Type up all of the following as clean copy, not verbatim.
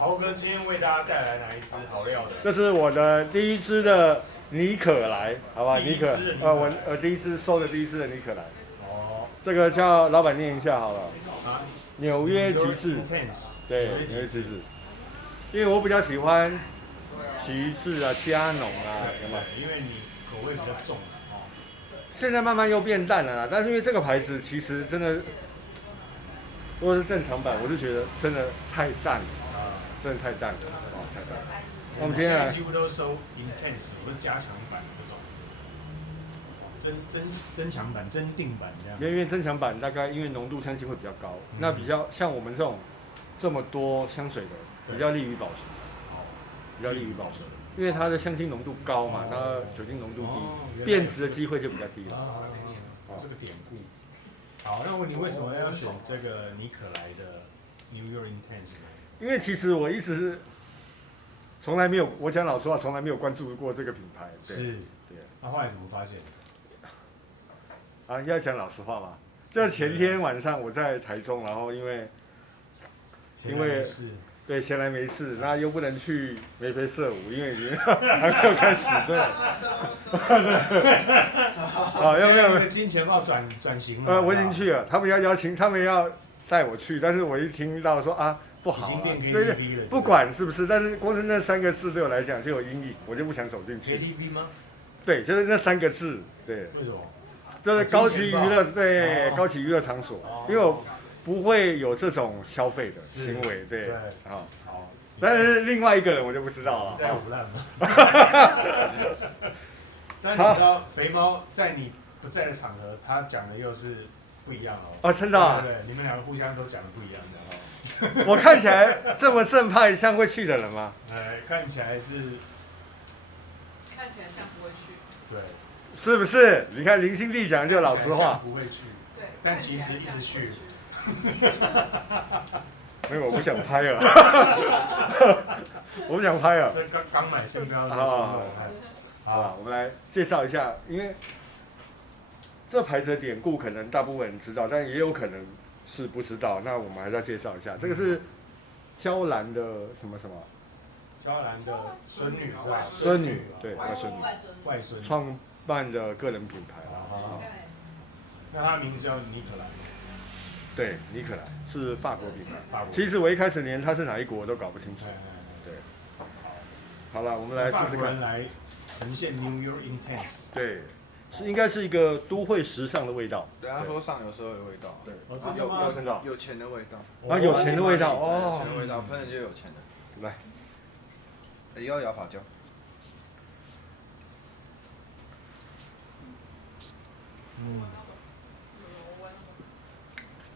豪哥今天为大家带来哪一支好料的？这是我的第一支的尼可莱，好吧？尼可，我第一支收的第一支的尼可莱。哦，这个叫老板念一下好了。啊，纽约极致，对，纽约极致。因为我比较喜欢极致啊、加浓啊，有没有？因为你口味比较重。现在慢慢又变淡了啦，但是因为这个牌子其实真的，如果是正常版，我就觉得真的太淡了，真的太淡了，哦，太淡了。我们今天几乎都收 intense 或者加强版这种，增强版、增定版这样。因为增强版大概因为浓度香气会比较高，那比较像我们这种这么多香水的，比较利于保存，比较利于保存。因为它的香精浓度高嘛，那酒精浓度低，变质的机会就比较低了。这个典故。好，那问你为什么要选这个尼可莱的 New York Intense 呢？因为其实我一直从来没有，我讲老实话，从来没有关注过这个品牌。是，对。那后来怎么发现？啊，要讲老实话嘛。这前天晚上我在台中，然后因为对，闲来没事，那又不能去眉飞色舞，因为已经还没有开始，对。啊，有没有金钱豹转型了？我已经去了，他们要带我去，但是我一听到说啊不好、啊，对，不管是不是，但是光是那3个字对我来讲就有阴影，我就不想走进去。KTV 吗？对，就是那3个字，对。为什么？就是高级娱乐，对，高级娱乐场所，因为我不会有这种消费的行为，对，好，但是另外一个人我就不知道了。在胡乱吗？但你知道肥猫在你不在的场合，他讲的又是不一样哦。哦，真的啊？对，你们两个互相都讲的不一样的哦。我看起来这么正派，像会去的人吗？看起来是。看起来像不会去。对。是不是？你看林心地讲就老实话。不会去。对。但其实一直去。没有，我不想拍了。我不想拍了。这刚买先不要。好，我们来介绍一下，因为这牌子的典故可能大部分人知道，但也有可能是不知道。那我们还是要介绍一下，这个是娇兰的什么什么？娇兰的孙女是吧？孙女，对，外孙。创办的个人品牌啦。那它的名字叫尼可莱。对，尼可莱是法国品牌。其实我一开始连它是哪一国我都搞不清楚。对。好了，我们来试试看。来呈现 New York Intense。对，应该是一个都会时尚的味道。对，他说上流社会的味道。对，有钱的味道。啊，有钱的味道哦。有钱的味道，喷人就有钱的。来，要摇发胶。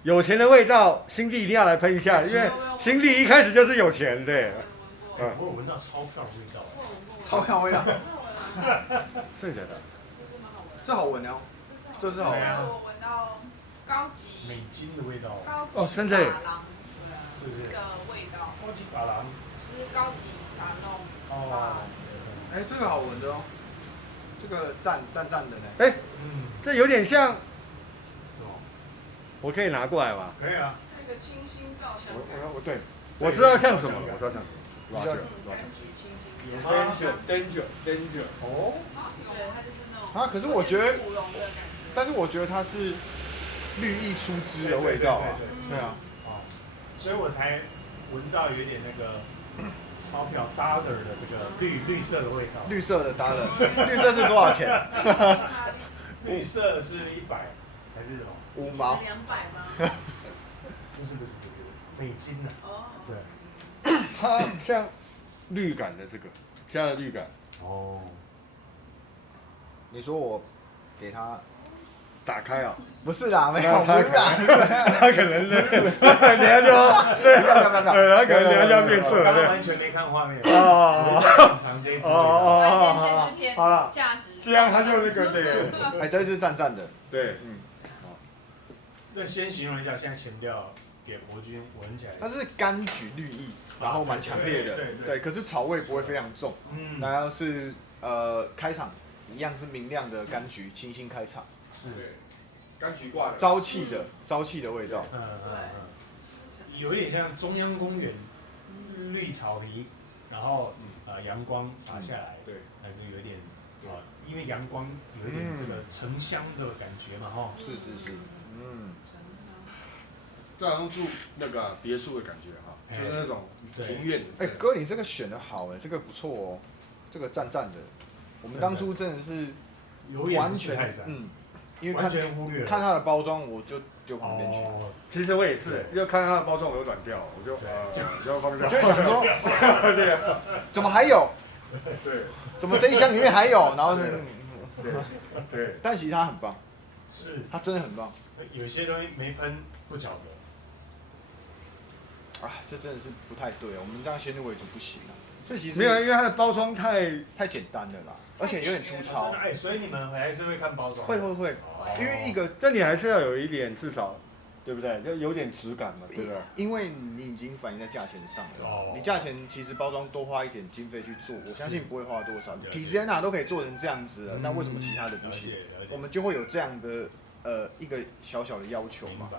有钱的味道，新地一定要来喷一下，因为新地一开始就是有钱的。我有闻到钞票的味道。钞票味道。真的假的？这好闻哦，这是好闻。我闻到高级美金的味道。哦，真的。是不是？的味道。高级发廊。是高级沙龙。哦。这个好闻的哦。这个赞的呢。这有点像。我可以拿过来吗？可以啊。这个清新皂香。对，我知道像什么，我知道像什么。Danger。哦。对，它就是那种。啊，可是我觉得，但是我觉得它是绿意出汁的味道啊。对啊。所以我才闻到有点那个钞票 dollar 的这个绿色的味道。绿色的 dollar， 绿色是多少钱？绿色是100还是什么？5毛。200吗？不是，美金的。哦。对。它像绿感的这个，加了绿感。哦。你说我给他打开啊？不是啦，没有，不是啦。他可能等下就对，他可能等下就要变色。刚刚完全没看画面。哦。很长这一支。这支片价值。这样他就那个对。这是赞的。对。那先形容一下，现在前调给国军闻起来。它是柑橘绿意，然后蛮强烈的，对，可是草味不会非常重。然后是开场一样是明亮的柑橘，清新开场。是。柑橘挂的。朝气的味道。有一点像中央公园绿草皮，然后阳光洒下来，对，还是有一点因为阳光有一点这个沉香的感觉嘛，哈。是，这好像住那个别墅的感觉哈，就是那种庭院。哎，哥，你这个选的好哎，这个不错哦，这个赞的。我们当初真的是完全因为完全忽略了看它的包装，我就丢旁边去。其实我也是，就看它的包装我就软掉，我就放掉。就会想说，对，怎么还有？对，怎么这一箱里面还有？然后对，但其实它很棒，是它真的很棒。有些东西没喷不晓得。这真的是不太对，我们这样先入为主不行啊。这其实没有，因为它的包装太简单了啦，而且有点粗糙。所以你们还是会看包装。会，因为一个，但你还是要有一点，至少，对不对？就有点质感嘛，对不对？因为你已经反映在价钱上了，你价钱其实包装多花一点经费去做，我相信不会花多少。体实都可以做成这样子了，那为什么其他的不行？我们就会有这样的一个小小的要求嘛。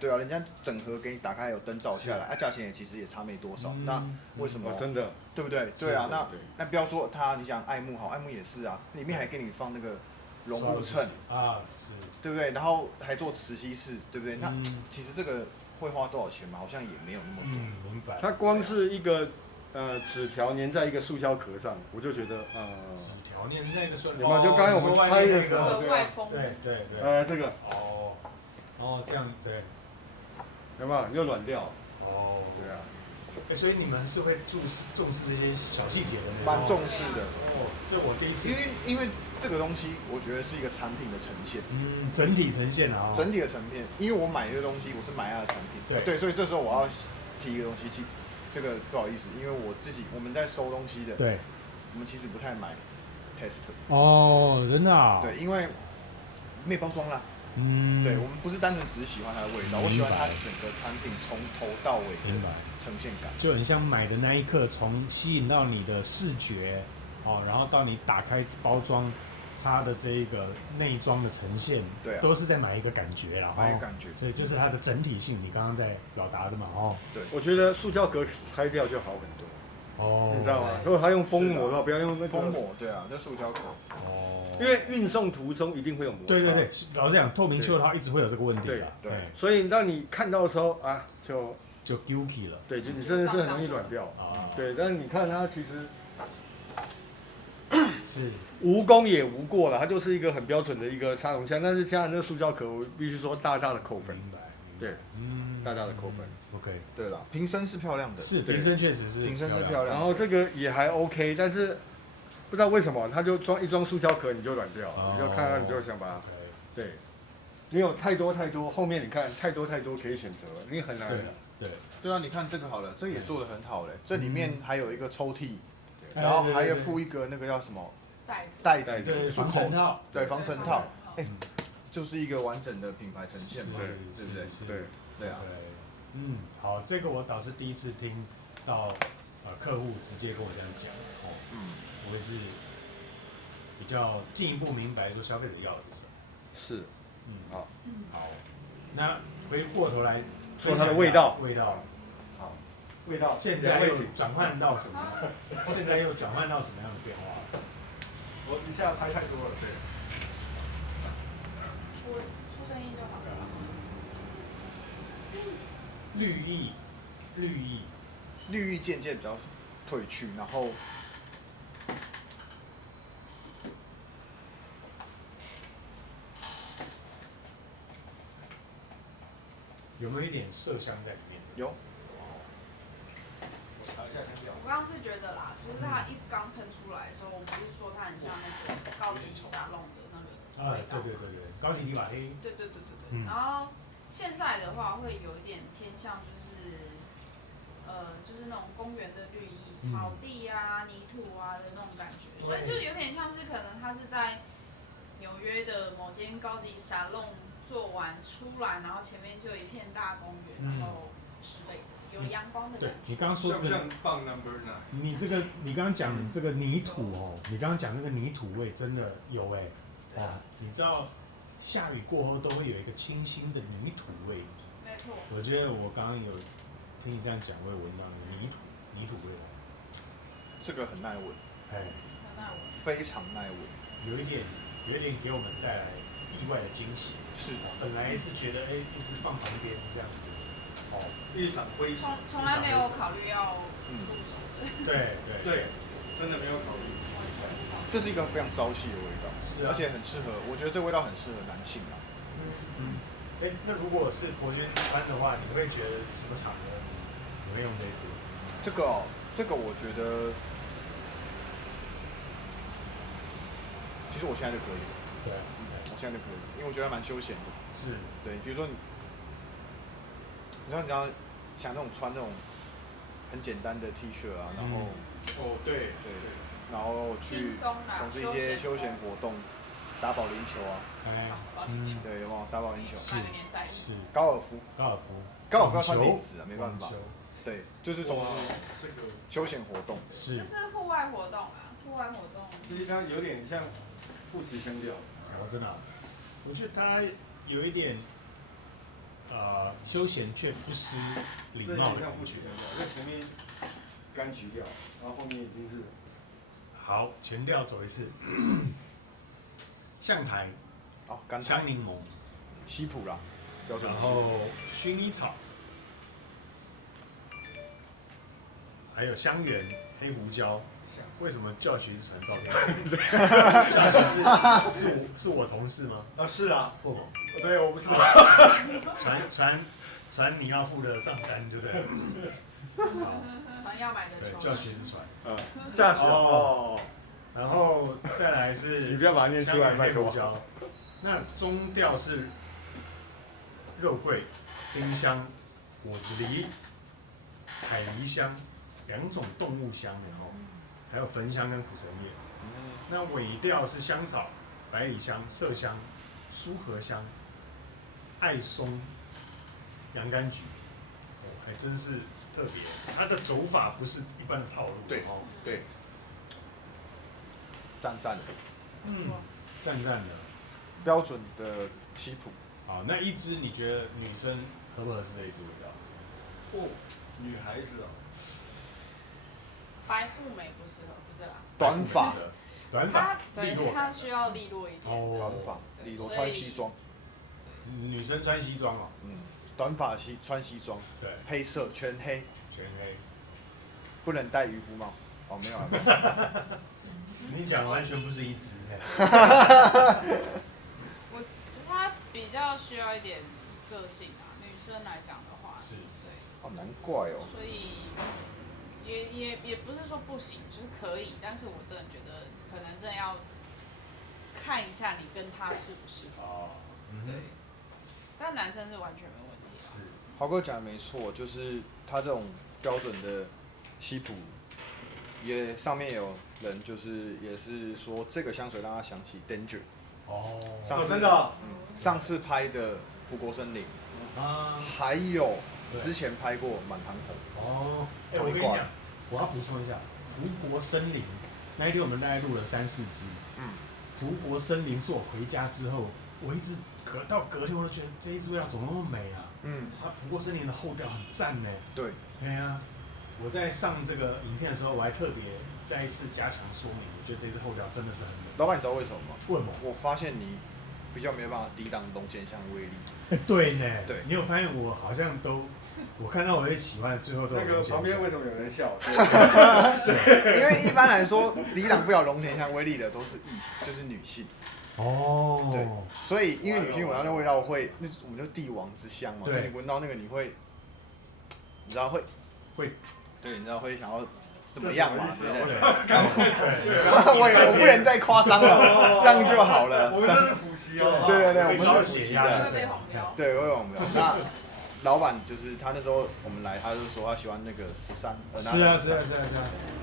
对啊，人家整盒给你打开有灯照下来，价钱也其实也差没多少，那为什么？真的，对不对？对啊，那不要说它，你讲爱慕好，爱慕也是啊，里面还给你放那个熔物秤对不对？然后还做磁吸式，对不对？那其实这个会花多少钱嘛？好像也没有那么多。明白。它光是一个纸条粘在一个塑胶壳上，我就觉得纸条粘在一个塑胶，有没有？就刚才我们拆的时候，对，这个这样子。有没有？又软掉。对啊。所以你们是会重视这些小细节的，蛮重视的。这我第一次。因为这个东西，我觉得是一个产品的呈现。整体呈现啊。整体的呈现，因为我买这个东西，我是买它的产品。对，所以这时候我要提一个东西，这个不好意思，因为我们在收东西的，对，我们其实不太买 test。真的啊。对，因为没包装啦。对，我们不是单纯只是喜欢它的味道，我喜欢它整个产品从头到尾的呈现感，就很像买的那一刻，从吸引到你的视觉，然后到你打开包装，它的这一个内装的呈现，对，都是在买一个感觉啦，买一个感觉，对，就是它的整体性，你刚刚在表达的嘛，对，我觉得塑胶壳拆掉就好很多。你知道吗？如果他用封膜的话，不要用那个封膜，对啊，那塑胶壳。因为运送途中一定会有摩擦。对，老实讲，透明袖套一直会有这个问题的。对，所以当你看到的时候就丢弃了。对，就你真的是很容易软掉。对，但是你看它其实是无功也无过了，它就是一个很标准的一个沙龙箱，但是加上那个塑胶壳，我必须说大大的扣分。对，大大的扣分。OK， 对了，瓶身是漂亮的，是瓶身确实是瓶身是漂亮，然后这个也还 OK， 但是不知道为什么它就装塑胶壳你就软掉，你就看到你就想把它，对，你有太多后面你看太多可以选择，你很难。对啊，你看这个好了，这也做得很好嘞，这里面还有一个抽屉，然后还有附一个那个叫什么袋子，防尘套，对，防尘套，就是一个完整的品牌呈现嘛，对不对？对啊。好，这个我倒是第一次听到，客户直接跟我这样讲，我也是比较进一步明白说消费者要的是什么。是，好，那回过头来说它的味道，好，味道，现在又转换到什么？现在又转换到什么样的变化？我一下拍太多了，对。我出声音就好了。绿意渐渐比较褪去，然后有没有一点麝香在里面？有。我刚刚是觉得啦，就是它一刚喷出来的时候，我不是说它很像那个高级沙龙的那个味道。对，高级泥瓦黑。对。然后现在的话会有一点偏向就是那种公园的绿意、草地啊、泥土啊的那种感觉，所以就有点像是可能它是在纽约的某间高级沙龙做完出来，然后前面就有一片大公园，然后之类的，有阳光的感觉。对，你刚刚说这个，像放 number 9，你刚刚讲这个泥土你刚刚讲那个泥土味真的有你知道下雨过后都会有一个清新的泥土味。没错。我觉得我刚刚有听你这样讲，我有闻到泥土。这个很耐闻，非常耐闻，有一点给我们带来意外的惊喜。是，本来是觉得一直放旁边这样子，一场灰尘，从来没有考虑要入手的。对，真的没有考虑。这是一个非常朝气的味道，是啊，而且很适合，我觉得这味道很适合男性啊。那如果是博君穿的话，你会觉得什么场合你会用这一支？这个我觉得，其实我现在就可以。对，我现在就可以，因为我觉得蛮休闲的。是，对，比如说你像想那种穿那种很简单的 T 恤啊，然后对，然后去从事一些休闲活动，打保龄球啊，对，有没有打保龄球？是高尔夫要穿领子啊，没办法。对，就是从事这个休闲活动。这是户外活动啊，户外活动。其实它有点像副词腔调。真的，我觉得它有一点休闲却不失礼貌。像副词腔调，因为前面柑橘调，然后后面已经是。好，前调走一次，象台，香柠檬，西普啦，标准。然后薰衣草，还有香橼、黑胡椒。为什么Josh是传照片？Josh 是我同事吗？是啊。不，对，我不知道。传你要付的账单，对不对？船要买的对，Josh是船。驾驶哦。然后再来是，你不要把它念出来，黑胡椒。那中调是肉桂、丁香、果子狸、海狸香2种动物香，然后还有焚香跟苦橙叶。那尾调是香草、百里香、麝香、苏合香、艾松、洋甘菊。还真是特别，它的走法不是一般的套路。对。赞的，赞的，标准的西普。好，那一支你觉得女生合不合适这一支味道？女孩子白富美不适合，不是啦。短发，利落，她需要利落一点。短发，利落，穿西装。女生穿西装短发穿西装，对，黑色全黑，不能戴渔夫帽。没有啊。你讲完全不是一支。他比较需要一点个性啊，女生来讲的话。是。对。难怪哦。所以也不是说不行，就是可以，但是我真的觉得可能真的要看一下你跟他适不适合。对。但男生是完全没问题。是。豪哥讲的没错，就是他这种标准的西普，也上面有人就是也是说这个香水让他想起 Danger。真的。上次拍的湖国森林，还有之前拍过满堂红。我跟你讲，我要补充一下，湖国森林那一天我们大概录了3、4支。湖国森林是我回家之后，我一直到隔天我都觉得这一支味道怎么那么美啊？湖国森林的后调很赞呢。对。对啊，我在上这个影片的时候，我还特别再一次加强说明，我觉得这支后调真的是很美。老板，你知道为什么吗？为什么？我发现你比较没有办法抵挡龙涎香的威力。对呢。对。你有发现我好像都，我看到我会喜欢，最后都有那个旁边为什么有人笑？对。因为一般来说，抵挡不了龙涎香威力的都是就是女性。对。所以因为女性闻到那味道会，我们就帝王之香嘛，就你闻到那个你会，你知道会，对，你知道会想要怎么样嘛？我不能再夸张了，这样就好了。我们这是普及哦。对，我们是普及的。会被黄标。对，会黄标。那老板就是他那时候我们来，他就说他喜欢那个13。是啊。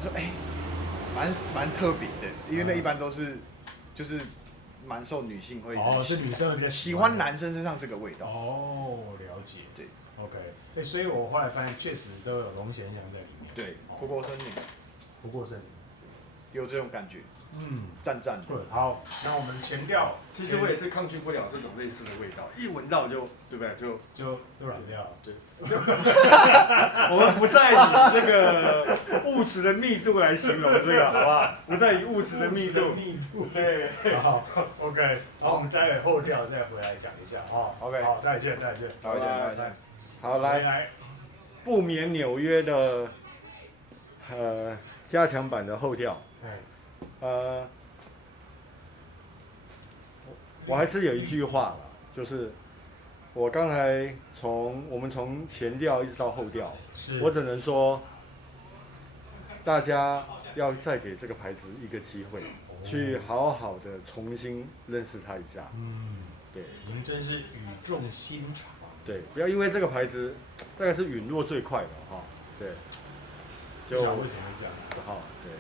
我说蛮特别的，因为那一般都是就是蛮受女性会是女生比较喜欢男生身上这个味道。了解。对。OK。所以我后来发现确实都有龙涎香在里面。对，湖国森林。有这种感觉，赞赞的。好，那我们前调，其实我也是抗拒不了这种类似的味道，一闻到就对不对？就软掉了。对，我们不再以这个物质的密度来形容这个，好不好？不再以物质的密度。对，好 ，OK， 好，我们待会后调再回来讲一下啊。OK， 好，再见。好，来，不眠纽约的加强版的后调。我还是有一句话啦，就是我刚才我们从前调一直到后调，我只能说，大家要再给这个牌子一个机会，去好好的重新认识它一下。对，您真是语重心长。对，不要因为这个牌子大概是陨落最快的哈。对，就为什么会这样？好，对，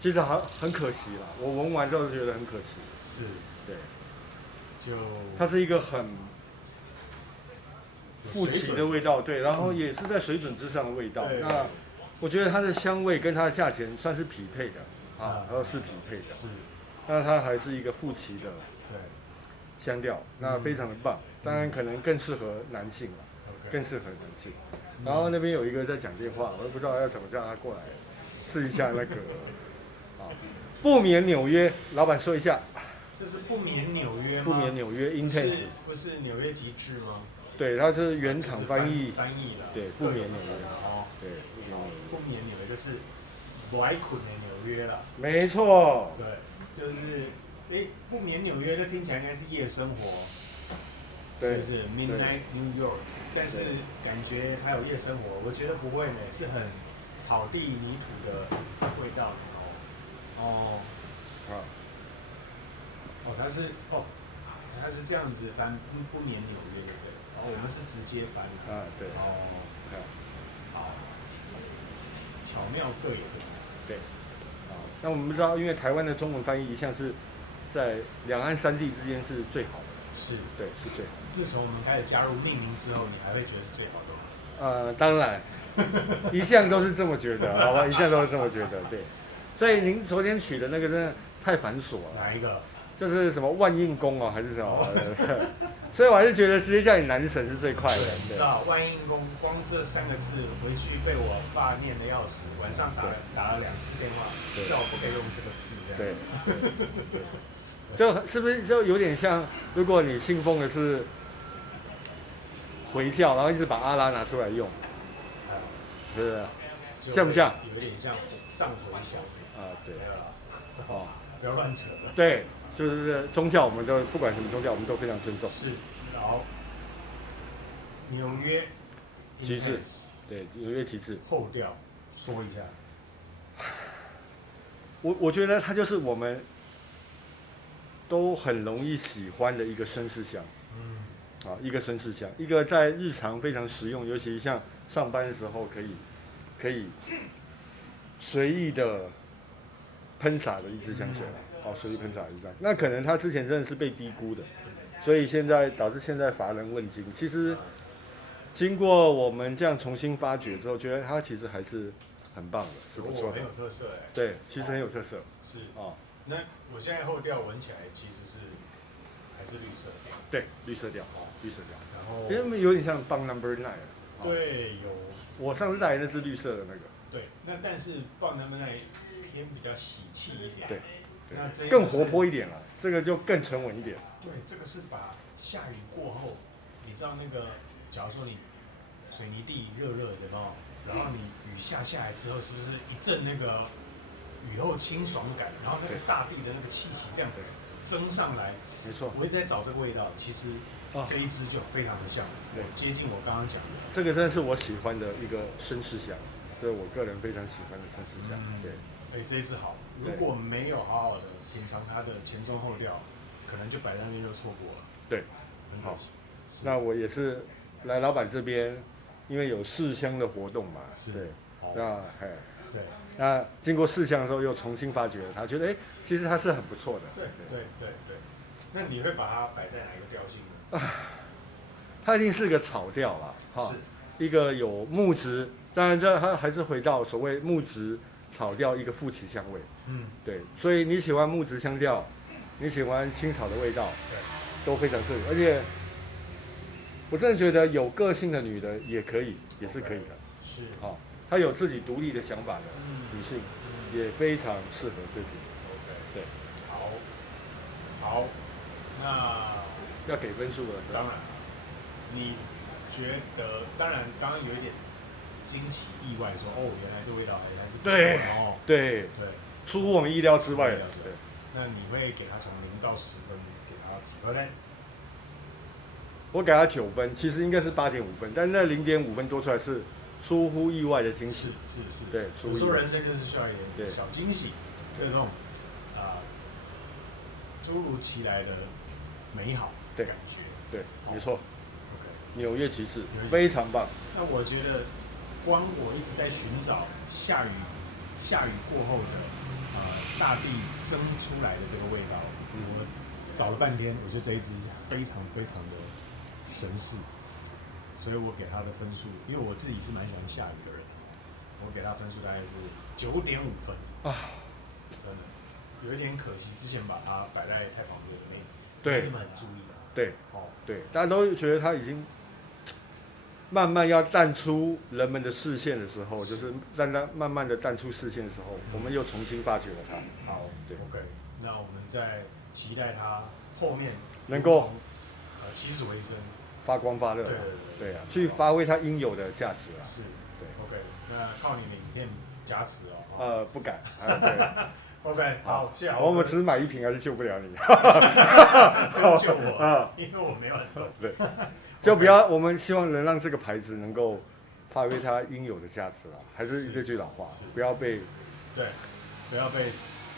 其实很可惜啦，我闻完之后觉得很可惜。是，对，就它是一个很复奇的味道，对，然后也是在水准之上的味道。那我觉得它的香味跟它的价钱算是匹配的啊，然后是匹配的。是，那它还是一个复奇的香调，那非常的棒。当然可能更适合男性了，更适合男性。然后那边有一个在讲电话，我也不知道要怎么叫他过来试一下那个不眠纽约，老板说一下。这是不眠纽约吗？不眠纽约 Intense， 不是纽约极致吗？对，它是原厂翻译的。对，不眠纽约。哦，对，不眠纽约就是来困的纽约了。没错。对，就是不眠纽约，这听起来应该是夜生活。对。就是 Midnight New York， 但是感觉还有夜生活，我觉得不会呢，是很草地泥土的味道。它是这样子翻不眠纽约，对不对？我们是直接翻。对。好，巧妙各有。对。那我们不知道，因为台湾的中文翻译一向是在两岸三地之间是最好的。是，对，是最好。自从我们开始加入命名之后，你还会觉得是最好的吗？当然，一向都是这么觉得，好吧？一向都是这么觉得，对。所以您昨天取的那个真的太繁琐了。哪一个？就是什么万应公哦，还是什么？所以我还是觉得直接叫你男神是最快的。对，你知道万应公光这3个字回去被我爸念得要死，晚上打了2次电话，叫我不可以用这个字这样。对。就是不是就有点像，如果你信奉的是回教，然后一直把阿拉拿出来用，是不是？像不像？有点像藏回教。对。不要乱扯。对。就是宗教，我们都不管什么宗教，我们都非常尊重。是，好。纽约极致，对，纽约极致。后调，说一下。我觉得它就是我们都很容易喜欢的一个绅士香。一个绅士香，一个在日常非常实用，尤其像上班的时候可以随意的喷洒的一支香水。随意喷洒一张，那可能他之前真的是被低估的，所以导致现在乏人问津。其实经过我们这样重新发掘之后，觉得它其实还是很棒的，是不错的，很有特色哎。对，其实很有特色。是那我现在后调闻起来其实是还是绿色调。对，绿色调，绿色调。然后因为有点像棒 Number 9。对，有。我上次带那只绿色的那个。对，但是棒 Number 9偏比较喜气一点。对。更活泼一点了，这个就更沉稳一点。对，这个是把下雨过后，你知道那个，假如说你水泥地热热的然后你雨下来之后，是不是一阵那个雨后清爽感，然后那个大地的那个气息这样蒸上来？没错。我一直在找这个味道，其实这一支就非常的像，接近我刚刚讲的。这个真的是我喜欢的一个绅士香，这是我个人非常喜欢的绅士香。对。这一支好。如果没有好好的品尝它的前中后调，可能就摆在那边就错过了。对，很好。那我也是来老板这边，因为有试香的活动嘛，对，那经过试香的时候又重新发掘了它，觉得其实它是很不错的。对。那你会把它摆在哪一个调性呢？它一定是个草调啦，一个有木质，当然这它还是回到所谓木质草调一个副词香味。对，所以你喜欢木质香调，你喜欢青草的味道，都非常适合。而且我真的觉得有个性的女的也可以，也是可以的。是，好，她有自己独立的想法的女性，也非常适合这瓶。对，好，那要给分数了。当然，你觉得？当然，刚刚有一点惊喜意外，说哦，原来这味道原来是对，出乎我们意料之外的。对，那你会给他从0到10分，给他几分呢？我给他9分，其实应该是8.5分，但那0.5分多出来是出乎意外的惊喜。是，对，有时候人生就是需要一点小惊喜，对那种突如其来的美好感觉。对，没错。纽约骑士非常棒。那我觉得，光我一直在寻找下雨过后的大地蒸出来的这个味道，我找了半天，我觉得这一支非常非常的神似，所以我给他的分数，因为我自己是蛮喜欢下雨的人，我给他分数大概是9.5分啊，真的有一点可惜，之前把它摆在太旁边里面，对，是蛮注意的，对，大家都觉得他已经慢慢要淡出人们的视线的时候，就是让它慢慢的淡出视线的时候，我们又重新发掘了它。好，对 ，OK， 那我们再期待它后面能够起死回生，发光发热，对啊，去发挥它应有的价值啊。是，对 ，OK， 那靠你的影片加持哦。不敢，对。OK， 好，谢谢。我们只是买1瓶还是救不了你。不用救我，因为我没有很懂。对，就不要，我们希望能让这个牌子能够发挥它应有的价值啦。还是这句老话，不要被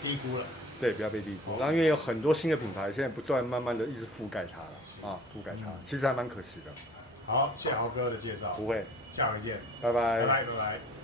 低估了。对，不要被低估。然后因为有很多新的品牌现在不断慢慢的一直覆盖它了覆盖它，其实还蛮可惜的。好，谢谢豪哥的介绍。不会，下回见。拜拜。拜拜。